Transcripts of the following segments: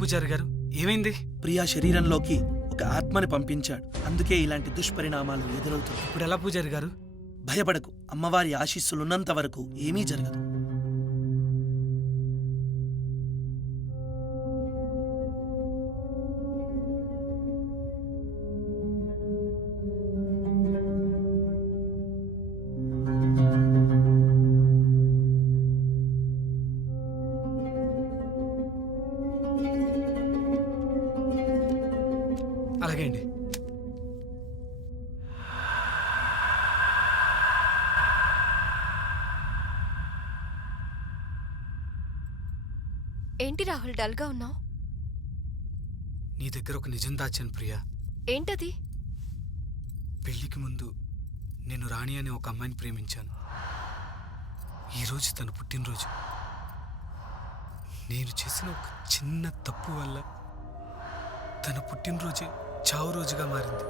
పూజారి గారు ఏమైంది? ప్రియా శరీరంలోకి ఒక ఆత్మని పంపించాడు. అందుకే ఇలాంటి దుష్పరిణామాలు ఎదురవుతుంది ఇప్పుడు ఎలా పూజారి గారు? భయపడకు. అమ్మవారి ఆశీస్సులున్నంత వరకు ఏమీ జరగదు. అలాగే అండి ఏంటి రాహుల్ డల్గా ఉన్నావు? నీ దగ్గర ఒక నిజం దాచాను ప్రియా. ఏంటది? పెళ్ళికి ముందు నేను రాణి అనే ఒక అమ్మాయిని ప్రేమించాను. ఈరోజు తన పుట్టినరోజు. నేను చేసిన ఒక చిన్న తప్పు వల్ల తన పుట్టినరోజే చావు రోజుగా మారింది.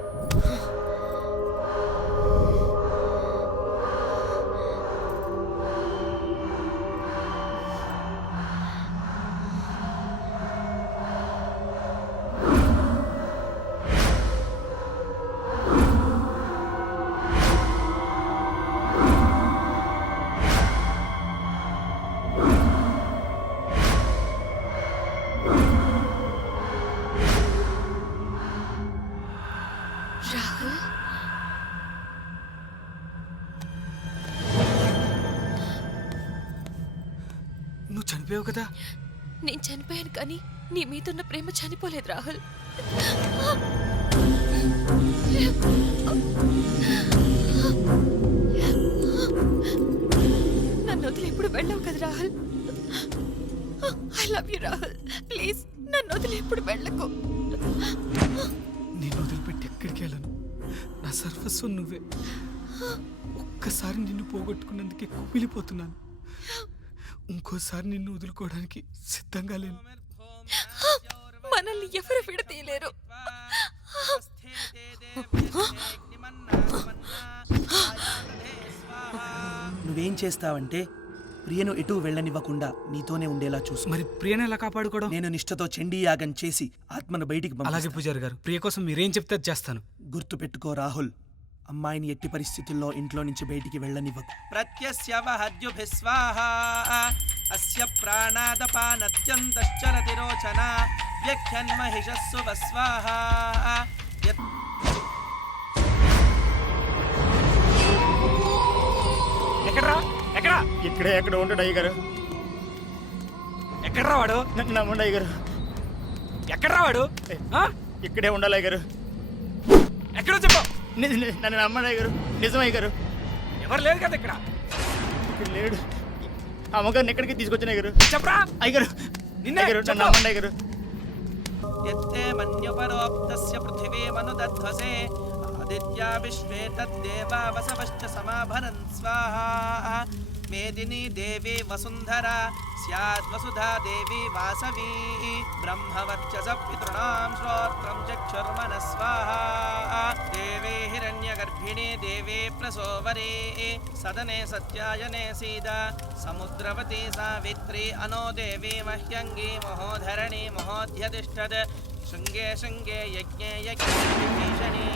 చనిపోయావు కదా? నేను చనిపోయాను కానీ నీ మీదున్న ప్రేమ చనిపోలేదు రాహుల్. నన్ను వదిలి ఎప్పుడు వెళ్ళవు కదా Rahul? I love you Rahul. Please నన్ను వదిలి ఎప్పుడు వెళ్ళకు. నేను వదిలిపెట్టి ఎక్కడికి వెళ్ళను? నా సర్వస్వం నువ్వే. ఒక్కసారి నిన్ను పోగొట్టుకున్నందుకే కుమిలిపోతున్నాను. ఇంకోసారి నిన్ను వదులుకోవడానికి సిద్ధంగా లేను. మనల్ని ఎవరు విడతీయలేరు. నువ్వేం చేస్తావంటే ప్రియను ఎటూ వెళ్ళనివ్వకుండా నీతోనే ఉండేలా చూసు మరి ప్రియను ఎలా కాపాడుకోవడం? నేను నిష్ఠతో చండీ యాగం చేసి ఆత్మను బయటికి అలాగే. పూజారి గారు ప్రియ కోసం మీరేం చెప్తే చేస్తాను. గుర్తు పెట్టుకో రాహుల్ అమ్మాయిని ఎట్టి పరిస్థితుల్లో ఇంట్లో నుంచి బయటికి వెళ్ళనివ్వకు. ప్రత్యస్యవహద్యుభిస్వాహ. అస్య ప్రాణాదపానత్యంతశ్చరతి రోచన వ్యఖ్యన్మహిషస్సు వస్వాహ యత్ ఎక్కడ్రా? ఎక్కడా? ఇక్కడే ఎక్కడ ఉంటాడు అయ్యగారు. ఎక్కడ్రా వాడు? నన్ను నమ్మండి అయ్యగారు. ఎక్కడ్రా వాడు? ఆ? ఇక్కడే ఉండాలి అయ్యగారు. ఎక్కడో ని- ని- నన్ను నమ్మండి అయ్యగారు నిజం అయ్యగారు ఎవరు లేదు కదా ఇక్కడ? ఇక్కడ లేడు. అమ్మగారిని ఎక్కడికి తీసుకొచ్చిన అయ్యగారు చెప్పరా? అయ్యగారు నిన్నే అయ్యగారు నన్ను చెప్పు. నమ్మండి అయ్యగారు యత్తే మన్యుపరోక్తస్య పృథివీ మనుదధ్వసే ఆదిత్యా విశ్వే తద్దేవా వసవశ్చ సమాభరన్ వేదిని దేవి వసుంధర స్యాద్వసుధా దేవి వాసవీ బ్రహ్మవర్చస పితॄణాం శ్రోత్రం చక్షుర్మన స్వాహా దేవే హిరణ్యగర్భిణి దేవే ప్రసోవరే సదనే సత్యాయనే సీద సముద్రవతి సావిత్రి అనో దేవి మహ్యంగి మహోధరణి మహోధ్యతిష్టద్ శృంగే శృంగే యజ్ఞే యజ్ఞే విభీషణీ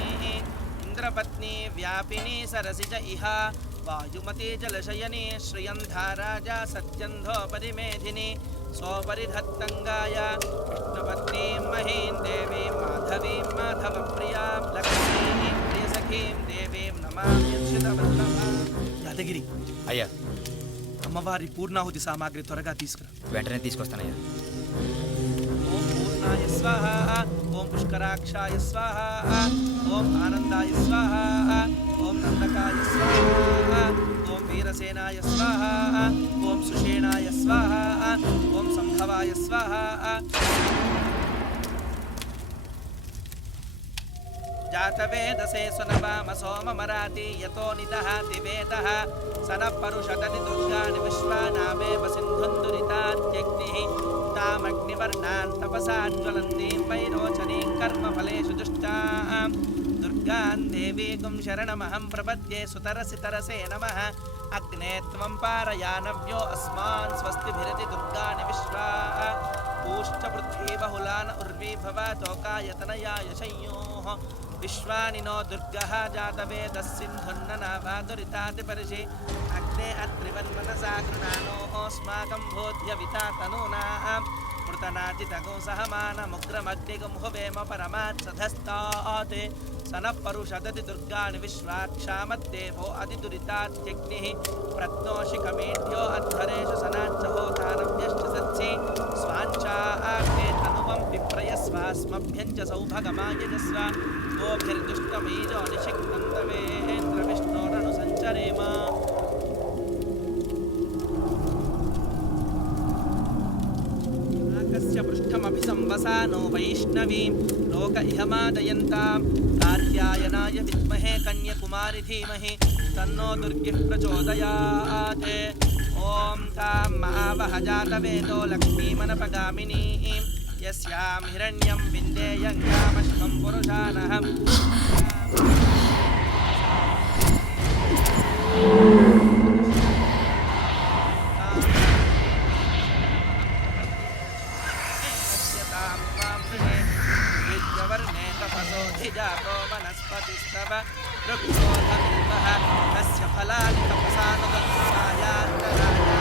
ఇంద్రపత్ని వ్యాపిని సరసిజ ఇహ వాయుమతి జలశయని శ్రియంధారాజా సత్యంధోపరి మేధిని సోపరిధత్తంగాయ విష్ణుపత్ని మహీం దేవీం మాధవీం మాధవ ప్రియాం లక్ష్మీం ప్రియసఖీం దేవీం యాదగిరి అయ్యా। అమ్మవారి పూర్ణాహుతి సామాగ్రి త్వరగా తీసుకురా। వెంటనే తీసుకొస్తానయ్యా। పూర్ణాయ స్వాహ ఓం పుష్కరాక్షాయ స్వాహ ఓం ఆనందాయ స్వాహ ఓం నందకాయ స్వాహ. ఓం వీరసేనాయ స్వాహ. ఓం సుషేణాయ స్వాహ. ఓం సంభవాయ స్వాహ. జాతవేదసే సునవామ సోమమరాతి యతో నిదహాతి వేదః సనః పరుషతని దుర్గాని విశ్వానామేవ సింధుందురితాత్యగ్ని. తామగ్నివర్ణాన్ తపసా జ్వలంతీం వైరోచనీం కర్మఫలేషు దుష్టాం. దుర్గాన్ దేవీకుం శరణమహం ప్రపద్యే సుతరసి తరసే నమ అగ్నే త్వం పారయానవ్యో అస్మాన్ స్వస్తిభిరతి దుర్గాని విశ్వా పూష్ట పృథ్వీ బహులాన్ ఉర్వీ భవ తోకాయతనయా యశయ్యో విశ్వాని నో దుర్గ జాతవేద సింధున్ననాభాదురితాతిపరిషి అగ్నే అత్రివన్మనసా గృణానోస్మాకం భోధ్యవితా తనూనా स्मृतनाचितगुंसहमानमुग्रमग्निगुंहुवेमपरमात्सधस्तात् सनः परुषदति दुर्गाणि विश्वाक्षामद्देवो अतिदुरितात्यग्निः प्रत्नोषि कमेढ्यो अध्वरेषु सनाच्चहोतानव्यश्च सत्सि स्वाञ्चा आग्ने तनुवं सौभगमायजस्व। गोभिर्दुष्टमीजो निषिक्तन्तवे नाकस्य पृष्ठमपि संवसानो वैष्णवीं लोक इहमादयन्तां कात्यायनाय विद्महे कन्यकुमारि धीमहि, तन्नो दुर्गिः प्रचोदयात्। ॐ तां महावह जातवेदो लक्ष्मीमनपगामिनीं। यस्यां हिरण्यं विन्देयं कामश्वं पुरुषानहम्। వనస్పతిస్తవ వృక్షో తస్య ఫలాని తపసా తపసాయాంతరాయ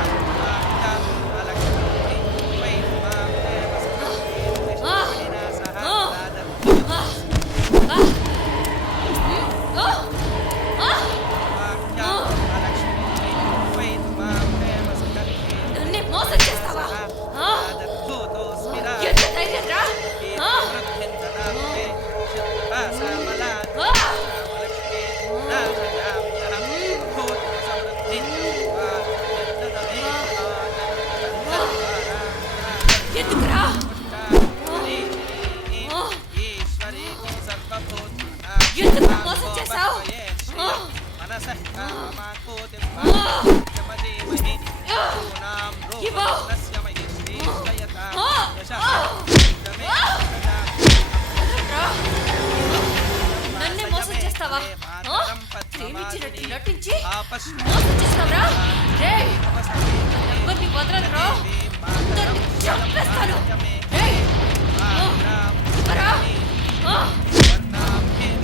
నన్నే మోసం చేస్తావా? ఆ? ప్రేమించినట్టు నటించి మోసం చేస్తావరా? రేయ్ ఎవరిని రా అందరిని చంపేస్తాను. రేయ్ ఆ, ఇవ్వరా? ఆ,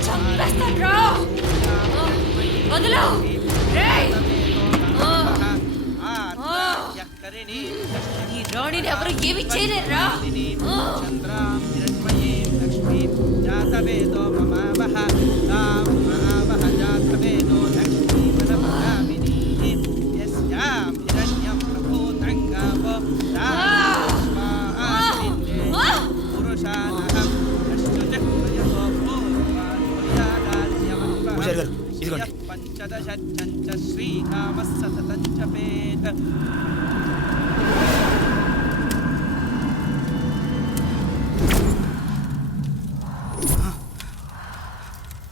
చంపేస్తానురా ఈ రాణిని ఎవరు ఏమి గారు, ఇదిగోండి. యః పంచదశచ్చంచ శ్రీకామः సతతం జపేత్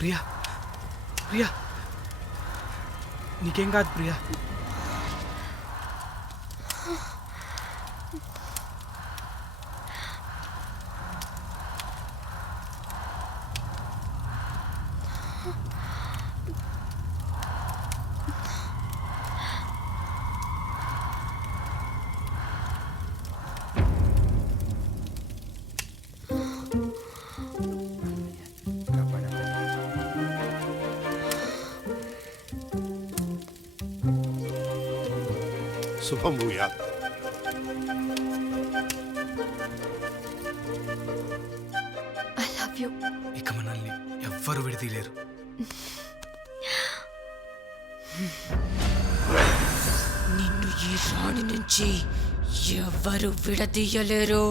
ప్రియా ప్రియా. నీకేం కాదు ప్రియా. శుభం భూయాత్ ఐ లవ్ యూ ఇక మనల్ని ఎవ్వరు విడదీయలేరు. నిన్ను ఈ రాణి నుంచి ఎవరు విడదీయలేరు.